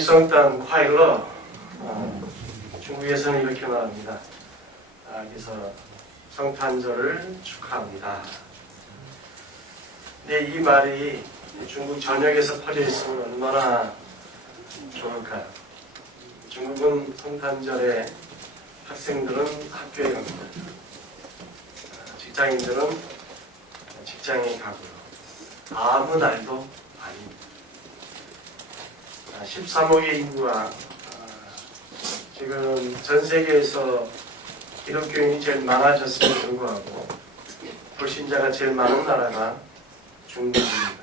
성탄 화일러 중국에서는 이렇게 말합니다. 그래서 성탄절을 축하합니다. 근데 이 말이 중국 전역에서 퍼져 있으면 얼마나 좋을까요? 중국은 성탄절에 학생들은 학교에 갑니다. 직장인들은 직장에 가고요. 아무 날도 아닙니다. 13억의 인구가 지금 전 세계에서 기독교인이 제일 많아졌음에도 불구하고 불신자가 제일 많은 나라가 중국입니다.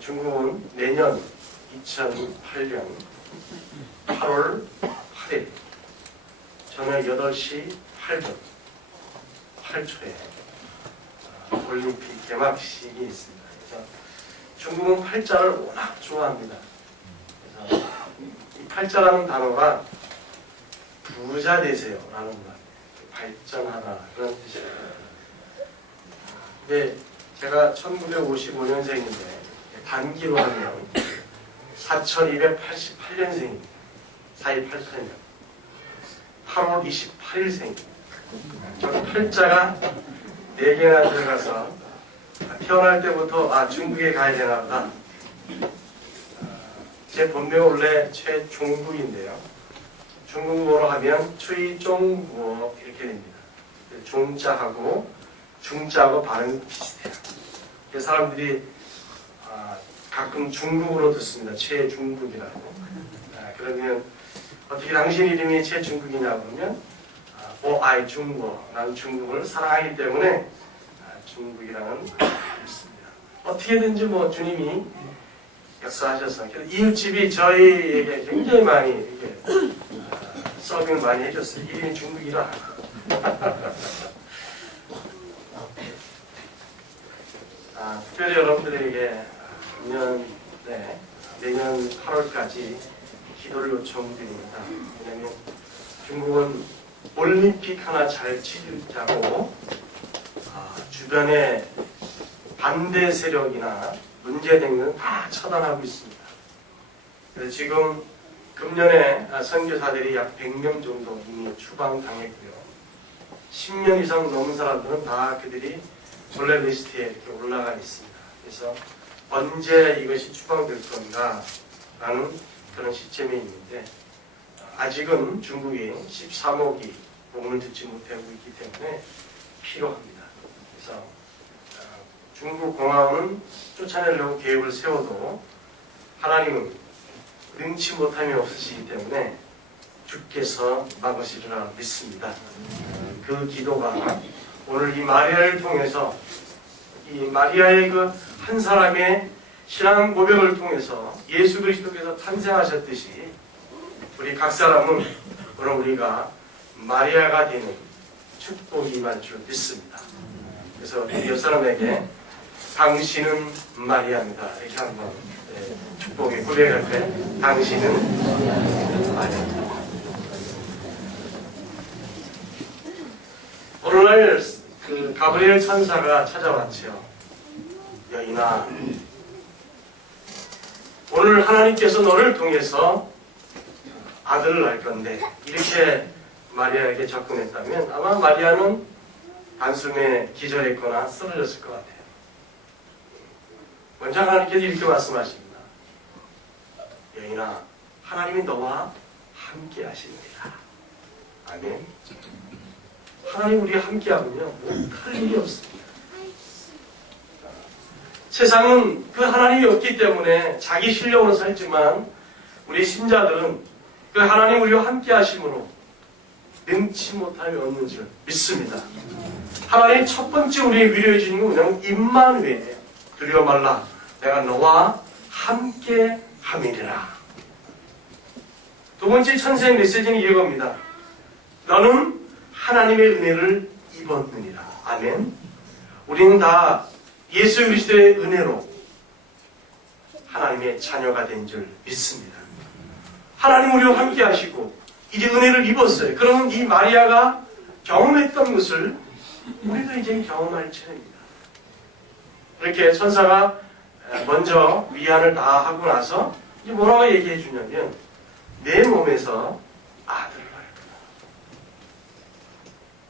중국은 내년 2008년 8월 8일 저녁 8시 8초에 올림픽 개막식이 있습니다. 그래서 중국은 팔자를 워낙 좋아합니다. 그래서 이 팔자라는 단어가 부자 되세요 라는 말, 발전하다 그런 뜻이에요. 근데 제가 1955년생인데 단기로 하면 4288년생입니다. 4288년 8월 28일생입니다. 저 팔자가 4개나 들어가서 태어날 때부터 중국에 가야 되나 보다. 제 본명 원래 최종국인데요. 중국어로 하면 추이종국 이렇게 됩니다. 종자하고 중자하고 발음이 비슷해요. 그래서 사람들이 가끔 중국으로 듣습니다. 최중국이라고. 그러면 어떻게 당신 이름이 최중국이냐고 그러면 아이 중국, 난 중국을 사랑하기 때문에 중국이라는 말을 있습니다. 어떻게든지 주님이 역사하셔서 이웃집이 저희에게 굉장히 많이 이렇게 서빙을 많이 해줬어요. 이름이 중국이라. 특별히 여러분들에게 내년 8월까지 기도를 요청드립니다. 왜냐하면 중국은 올림픽 하나 잘 치르자고 주변에 반대 세력이나 문제되는 다 처단하고 있습니다. 그래서 지금 금년에 선교사들이 약 100명 정도 이미 추방당했고요. 10년 이상 넘은 사람들은 다 그들이 블랙리스트에 이렇게 올라가 있습니다. 그래서 언제 이것이 추방될 건가 라는 그런 시점이 있는데 아직은 중국이 13억이 복음을 듣지 못하고 있기 때문에 필요합니다. 그래서 중국 공화국은 쫓아내려고 계획을 세워도 하나님은 능치 못함이 없으시기 때문에 주께서 막으시리라 믿습니다. 그 기도가 오늘 이 마리아를 통해서 이 마리아의 그 한 사람의 신앙 고백을 통해서 예수 그리스도께서 탄생하셨듯이 우리 각 사람은 오늘 우리가 마리아가 되는 축복이 임할 줄 믿습니다. 그래서 옆 사람에게 당신은 마리아입니다. 이렇게 한번 축복의 고백할 때 당신은 마리아입니다. 오늘날 그 가브리엘 천사가 찾아왔죠. 여인아, 오늘 하나님께서 너를 통해서 아들을 낳을 건데 이렇게 마리아에게 접근했다면 아마 마리아는 단숨에 기절했거나 쓰러졌을 것 같아요. 먼저 하나님께서 이렇게 말씀하십니다. 여인아, 하나님이 너와 함께 하시느니라. 아멘. 하나님 우리가 함께하면요 못할 일이 없습니다. 세상은 그 하나님이 없기 때문에 자기 실력으로 살지만 우리 신자들은 그 하나님 우리와 함께 하심으로 능치 못함이 없는 줄 믿습니다. 하나님 첫 번째 우리의 위로해 주는 건 그냥 임마누엘이에요. 두려워 말라, 내가 너와 함께 함이리라. 두 번째 천사의 메시지는 이겁니다. 너는 하나님의 은혜를 입었느니라. 아멘. 우리는 다 예수 그리스도의 은혜로 하나님의 자녀가 된 줄 믿습니다. 하나님 우리와 함께 하시고 이제 은혜를 입었어요. 그러면 이 마리아가 경험했던 것을 우리도 이제 경험할 차례입니다. 이렇게 천사가 먼저 위안을 다 하고 나서 이제 뭐라고 얘기해 주냐면 내 몸에서 아들을 낳을 거다.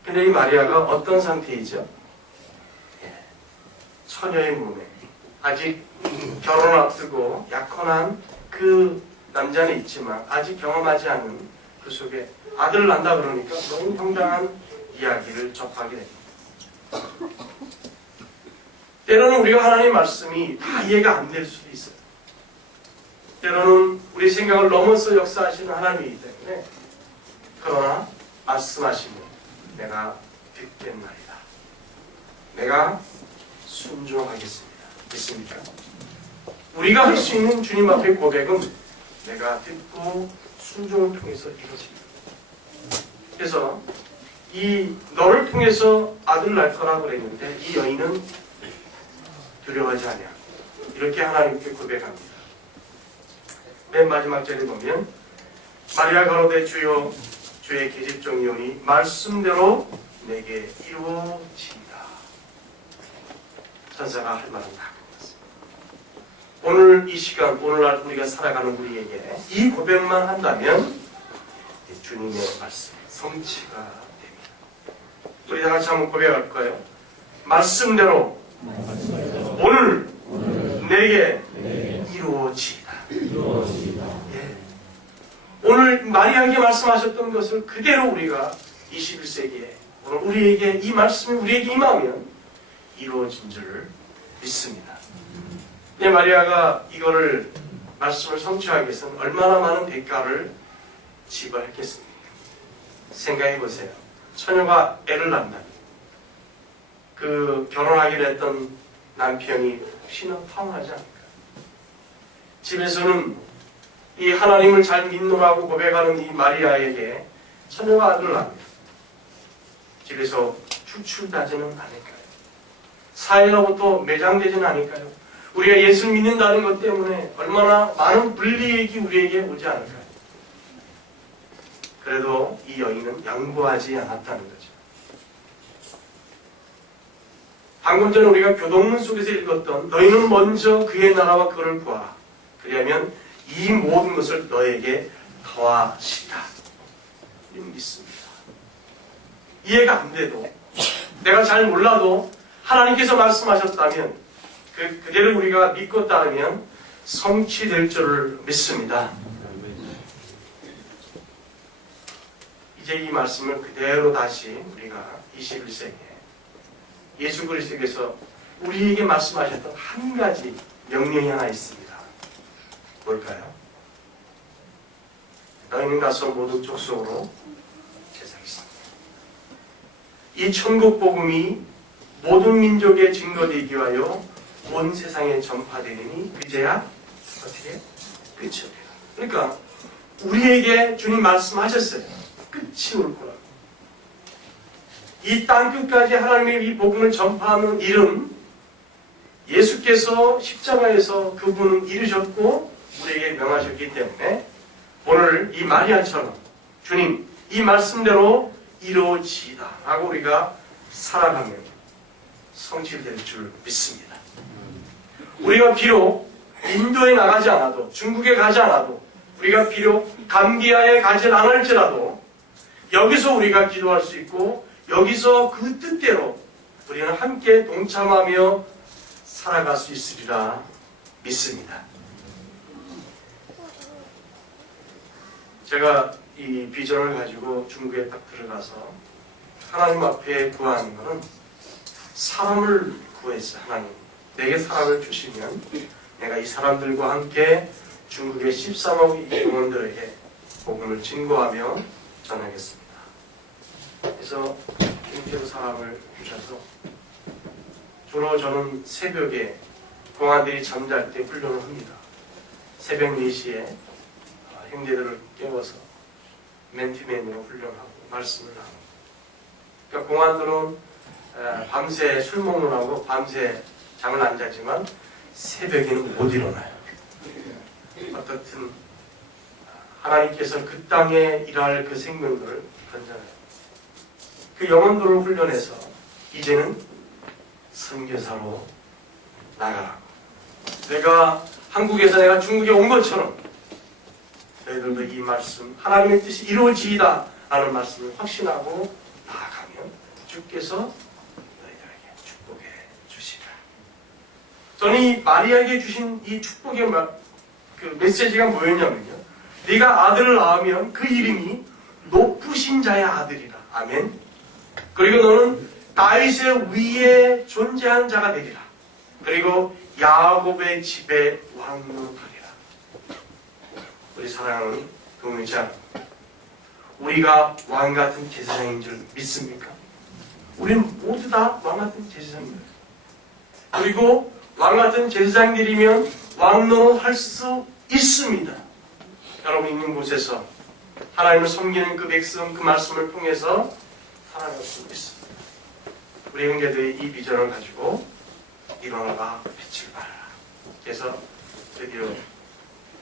근데 이 마리아가 어떤 상태이죠? 처녀의 몸에 아직 결혼을 앞두고 약혼한 그 남자는 있지만 아직 경험하지 않은 그 속에 아들을 낳는다 그러니까 너무 황당한 이야기를 접하게 됩니다. 때로는 우리가 하나님 말씀이 다 이해가 안 될 수도 있어요. 때로는 우리 생각을 넘어서 역사하시는 하나님이기 때문에 그러나 말씀하시면 내가 듣겠나이다. 내가 순종하겠습니다. 믿습니까? 우리가 할 수 있는 주님 앞의 고백은 내가 듣고 순종을 통해서 이루어집니다. 그래서 이 너를 통해서 아들 낳을 거라고 그랬는데 이 여인은 두려워하지 않냐. 이렇게 하나님께 고백합니다. 맨 마지막 절에 보면 마리아 가로되 주여 주의 계집종이오니 말씀대로 내게 이루어지이다. 천사가 할 말은 다 끝났습니다. 오늘 이 시간 오늘날 우리가 살아가는 우리에게 이 고백만 한다면 주님의 말씀 성취가 됩니다. 우리 다 같이 한번 고백할 거예요. 말씀대로 오늘 내게 이루어지이다. 예. 오늘 마리아에게 말씀하셨던 것을 그대로 우리가 21세기에 오늘 우리에게 이 말씀이 우리에게 임하면 이루어진 줄 믿습니다. 네, 마리아가 이거를 말씀을 성취하기 위해서는 얼마나 많은 대가를 지불했겠습니까? 생각해 보세요. 처녀가 애를 낳는다니 그 결혼하기로 했던 남편이 혹시나 파혼하지 않을까? 집에서는 이 하나님을 잘 믿노라고 고백하는 이 마리아에게 처녀가 아들을 낳습니다. 집에서 추출되지는 않을까요? 사회로부터 매장되지는 않을까요? 우리가 예수를 믿는다는 것 때문에 얼마나 많은 불이익이 우리에게 오지 않을까요? 그래도 이 여인은 양보하지 않았다는 거죠. 방금 전에 우리가 교동문 속에서 읽었던 너희는 먼저 그의 나라와 그를 구하라. 그리하면 이 모든 것을 너에게 더하시리라. 이런 믿습니다. 이해가 안 돼도 내가 잘 몰라도 하나님께서 말씀하셨다면 그대로 우리가 믿고 따르면 성취될 줄을 믿습니다. 이제 이 말씀을 그대로 다시 우리가 21세기에 예수 그리스도께서 우리에게 말씀하셨던 한 가지 명령이 하나 있습니다. 뭘까요? 너희는 가서 모든 족속으로 제사하겠습니다. 이 천국 복음이 모든 민족에 증거되기 위하여 온 세상에 전파되리니 그제야 어떻게? 끝이 오리라. 그러니까 우리에게 주님 말씀하셨어요. 끝이 올 거라고. 이 땅끝까지 하나님의 이 복음을 전파하는 일은 예수께서 십자가에서 그분은 이루셨고 우리에게 명하셨기 때문에 오늘 이 마리아처럼 주님 이 말씀대로 이루어지이다 라고 우리가 살아가면 성취될 줄 믿습니다. 우리가 비록 인도에 나가지 않아도 중국에 가지 않아도 우리가 비록 감비아에 가지 않을지라도 여기서 우리가 기도할 수 있고 여기서 그 뜻대로 우리는 함께 동참하며 살아갈 수 있으리라 믿습니다. 제가 이 비전을 가지고 중국에 딱 들어가서 하나님 앞에 구하는 것은 사람을 구했어요. 하나님 내게 사람을 주시면 내가 이 사람들과 함께 중국의 13억 영혼들에게 복음을 증거하며 전하겠습니다. 그래서 주님께서 사람을 주셔서 주로 저는 새벽에 공안들이 잠잘 때 훈련을 합니다. 새벽 4시에 형제들을 깨워서 맨투맨으로 훈련하고 말씀을 하고 그러니까 공안들은 밤새 술 먹느라고 밤새 잠을 안 자지만 새벽에는 못 일어나요. 어떻든 하나님께서 그 땅에 일할 그 생명들을 건져내요. 그 영혼들을 훈련해서 이제는 선교사로 나가라고. 내가 한국에서 내가 중국에 온 것처럼 너희들도 이 말씀, 하나님의 뜻이 이루어지이다 라는 말씀을 확신하고 나아가면 주께서 너희들에게 축복해 주시리라. 저는 이 마리아에게 주신 이 축복의 그 메시지가 뭐였냐면요, 네가 아들을 낳으면 그 이름이 높으신 자의 아들이라. 아멘. 그리고 너는 다윗의 위에 존재하는 자가 되리라. 그리고 야곱의 집에 왕노하리라. 우리 사랑하는 동의자, 우리가 왕같은 제사장인 줄 믿습니까? 우리는 모두 다 왕같은 제사장입니다. 그리고 왕같은 제사장들이면 왕노할 수 있습니다. 여러분 있는 곳에서 하나님을 섬기는 그 백성, 그 말씀을 통해서 살아갈 수 있습니다. 우리 형제들이 이 비전을 가지고 일어나가 빛을 발하라. 그래서 드디어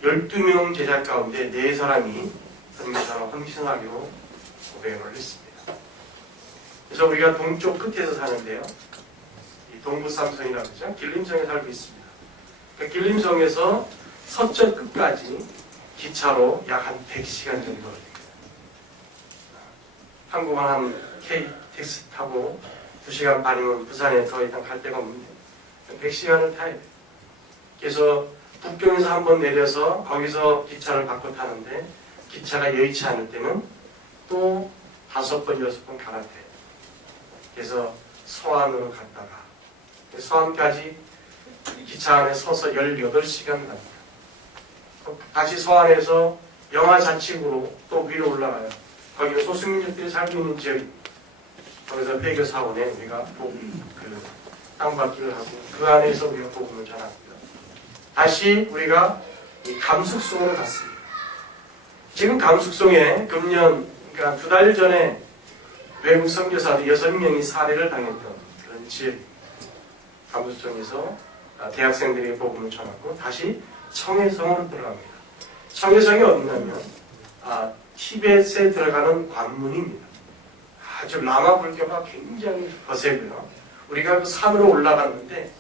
12명 제자 가운데 4사람이 선교사로 헌신하기로 고백을 했습니다. 그래서 우리가 동쪽 끝에서 사는데요, 이 동부삼성이라고 하죠. 길림성에 살고 있습니다. 그 길림성에서 서쪽 끝까지 기차로 약 한 100시간 정도 걸립니다. 한국은 한 KTX 타고 2시간 반이면 부산에 더 이상 갈 데가 없는데 100시간을 타야 돼요. 그래서 북경에서 한번 내려서 거기서 기차를 바꿔 타는데 기차가 여의치 않을 때는 또 5번, 6번 갈아타요. 그래서 서안으로 갔다가 서안까지 기차 안에 서서 18시간 갑니다. 다시 서안에서 영하자치구로 또 위로 올라가요. 거기는 소수민족들이 살고 있는 지역입니다. 거기서 회교사원에 우리가 그 땅받기를 하고 그 안에서 우리가 복음을 전합니다. 다시 우리가 이 감숙송으로 갔습니다. 지금 감숙송에 금년, 그러니까 2달 전에 외국 선교사들 6명이 살해를 당했던 그런 지역입니다. 감숙송에서 대학생들에게 복음을 전하고 다시 청해성으로 들어갑니다. 청해성이 어디냐면 티벳에 들어가는 관문입니다. 아주 라마 불교가 굉장히 거세고요. 우리가 그 산으로 올라갔는데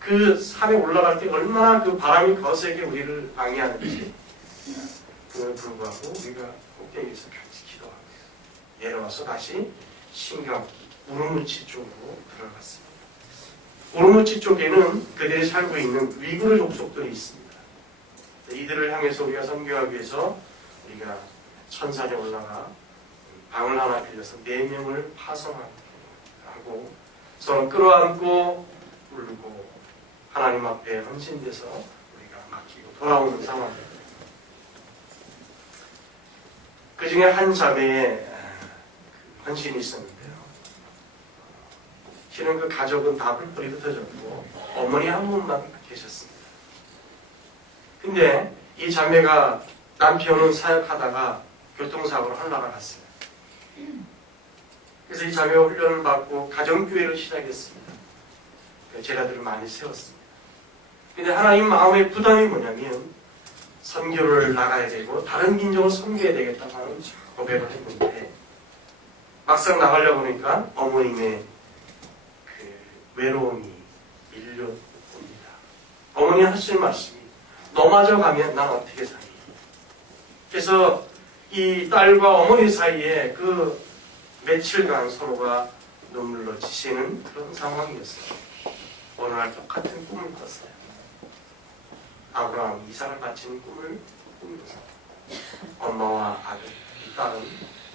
그 산에 올라갈 때 얼마나 그 바람이 거세게 우리를 방해하는지, 그에 불구하고 우리가 꼭대기에서 같이 기도하고 내려와서 다시 신경 우르무치 쪽으로 들어갔습니다. 우르무치 쪽에는 그들이 살고 있는 위구르 족속들이 있습니다. 이들을 향해서 우리가 선교하기 위해서 우리가 천산에 올라가 방을 하나 빌려서 4명을 파송하고 서로 끌어안고 울고 하나님 앞에 헌신돼서 우리가 맡기고 돌아오는 상황입니다. 그 중에 한 자매의 헌신이 있었는데요. 실은 그 가족은 다 불불이 흩어졌고 어머니 한 분만 계셨습니다. 근데 이 자매가 남편은 사역하다가 교통사고로 하늘나라 갔어요. 그래서 이 자매가 훈련을 받고 가정교회를 시작했습니다. 제자들을 많이 세웠습니다. 근데 하나님 마음의 부담이 뭐냐면 선교를 나가야 되고 다른 민족을 섬겨야 되겠다는 고백을 했는데 막상 나가려고 하니까 어머님의 그 외로움이 밀려옵니다. 어머니 하실 말씀이 너마저 가면 난 어떻게 사니? 그래서 이 딸과 어머니 사이에 그 며칠간 서로가 눈물로 지시는 그런 상황이었어요. 어느 날 똑같은 꿈을 꿨어요. 아브라함이 이삭을 바치는 꿈을 꾸면서 엄마와 아들, 이 딸은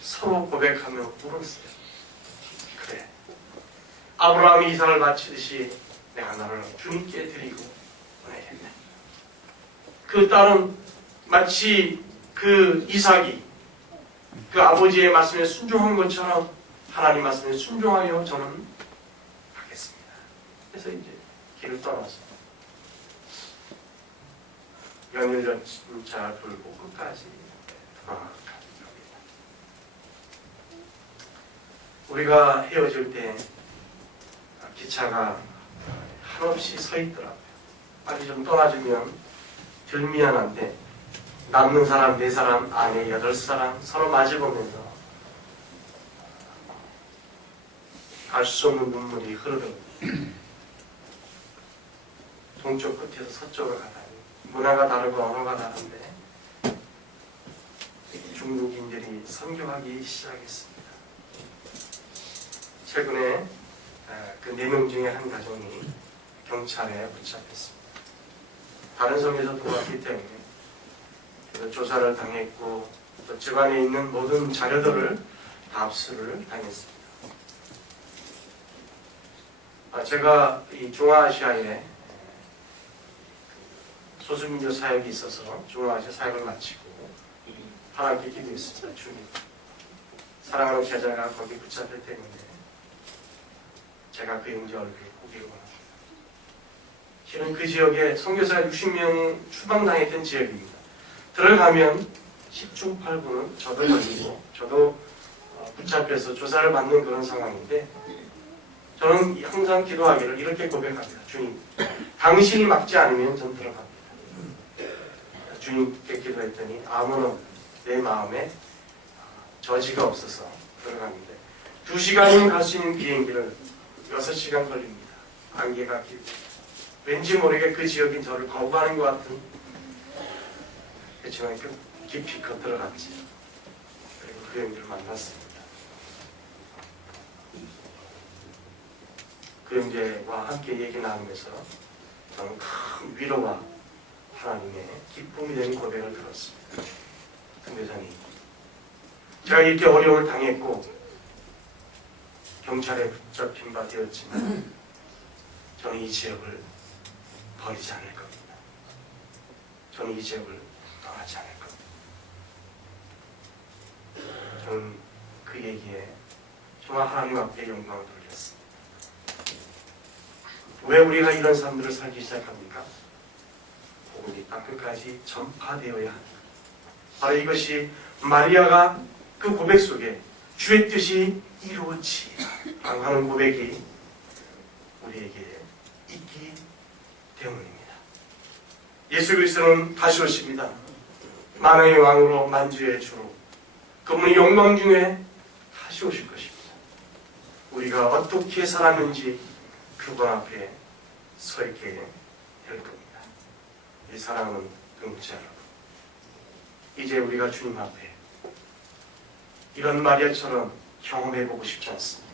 서로 고백하며 울었어요. 그래, 아브라함이 이삭을 바치듯이 내가 너를 주님께 드리고 보내겠네. 그 딸은 마치 그 이삭이 그 아버지의 말씀에 순종한 것처럼 하나님 말씀에 순종하여 저는 하겠습니다. 그래서 이제 길을 떠나서 연일연차 돌고 끝까지 돌아갑니다. 우리가 헤어질 때 기차가 한없이 서 있더라고요. 빨리 좀 떠나주면 덜 미안한데 남는 사람 4사람, 아내 8사람 서로 마주보면서 알 수 없는 눈물이 흐르더군요. 동쪽 끝에서 서쪽으로 가다니 문화가 다르고 언어가 다른데 중국인들이 선교하기 시작했습니다. 최근에 그 4명 중에 한 가정이 경찰에 붙잡혔습니다. 다른 섬에서 들어왔기 때문에 조사를 당했고 또 집안에 있는 모든 자료들을 다 압수를 당했습니다. 제가 이 중앙아시아에 소수민족 사역이 있어서 중앙아시아 사역을 마치고 하나님께 기도했습니다. 주님, 사랑하는 제자가 거기 붙잡힐 때문에 제가 그 형제 얼굴을 보기를 원합니다. 실은 그 지역에 선교사가 60명 추방당했던 지역입니다. 들어가면 10중 8구는 저도 걸리고 저도 붙잡혀서 조사를 받는 그런 상황인데 저는 항상 기도하기를 이렇게 고백합니다. 주님, 당신이 막지 않으면 전 들어갑니다. 주님께 기도했더니 아무런 내 마음에 저지가 없어서 들어갔는데 2시간이면 갈 수 있는 비행기를 6시간 걸립니다. 안개가 길고 왠지 모르게 그 지역인 저를 거부하는 것 같은 그렇지만 깊이 들어갔지. 그리고 그 형제를 만났습니다. 그 형제와 함께 얘기 나누면서 저는 큰 위로와 하나님의 기쁨이 되는 고백을 들었습니다. 선교사님, 제가 이렇게 어려움을 당했고 경찰에 붙잡힌 바 되었지만 저는 이 지역을 버리지 않을 겁니다. 저는 이 지역을 떠나지 않을 겁니다. 저는 그 얘기에 정말 하나님 앞에 영광을 돌렸습니다. 왜 우리가 이런 삶들을 살기 시작합니까? 복음이 땅끝까지 전파되어야 합니다. 바로 이것이 마리아가 그 고백 속에 주의 뜻이 이루어지라 하는 고백이 우리에게 있기 때문입니다. 예수 그리스도는 다시 오십니다. 만왕의 왕으로 만주의 주로 그분의 영광 중에 다시 오실 것입니다. 우리가 어떻게 살았는지 그분 앞에 서 있게 될 겁니다. 이 사랑하는 동지 여러분, 이제 우리가 주님 앞에 이런 마리아처럼 경험해보고 싶지 않습니까?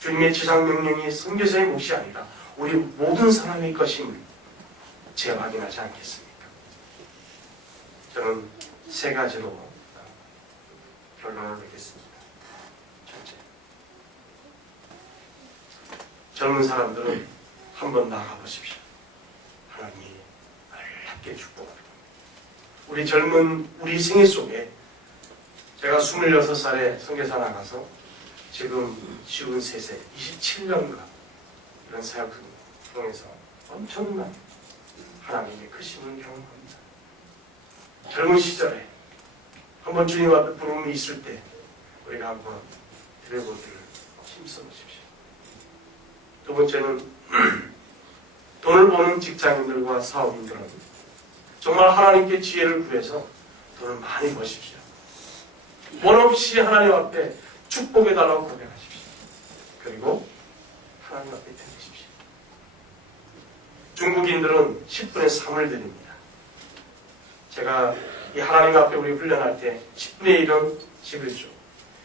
주님의 지상명령이 선교사의 몫이 아니라 우리 모든 사람의 것임을 재확인하지 않겠습니까? 저는 3가지로 결론을 내겠습니다. 첫째, 젊은 사람들은 한번 나가보십시오. 하나님이 놀랍게 축복합니다. 우리 생애 속에 제가 26살에 선교사 나가서 지금 53세, 27년간 이런 사역을 통해서 엄청난 하나님의 크심을 경험합니다. 젊은 시절에 한번 주님 앞에 부름이 있을 때 우리가 한번 드려보기를 힘써보십시오. 두 번째는 돈을 버는 직장인들과 사업인들은 정말 하나님께 지혜를 구해서 돈을 많이 버십시오. 원 없이 하나님 앞에 축복해달라고 고백하십시오. 그리고 하나님 앞에 드리십시오. 중국인들은 10분의 3을 드립니다. 제가 이 하나님 앞에 우리 훈련할 때 10분의 1은 11조,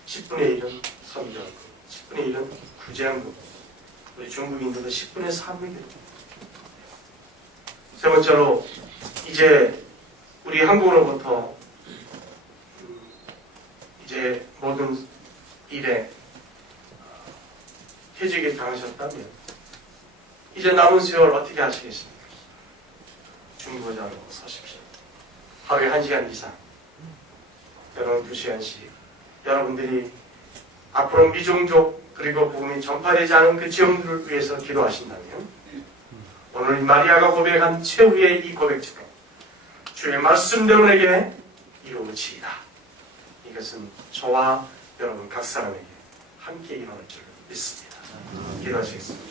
10분의 1은 선전, 10분의 1은 구제한국. 우리 중국인들도 10분의 3을 드립니다. 세 번째로 이제 우리 한국으로부터 이제 모든 일에 퇴직을 당하셨다면 이제 남은 세월 어떻게 하시겠습니까? 중보자로 서십시오. 하루에 1시간 이상, 여러분 2시간씩 여러분들이 앞으로 미종족 그리고 복음이 전파되지 않은 그 지역들을 위해서 기도하신다면 오늘 마리아가 고백한 최후의 이 고백처럼 주의 말씀대로 내게 이루어지이다. 이것은 저와 여러분 각 사람에게 함께 일어날 줄 믿습니다. 기도하시겠습니다.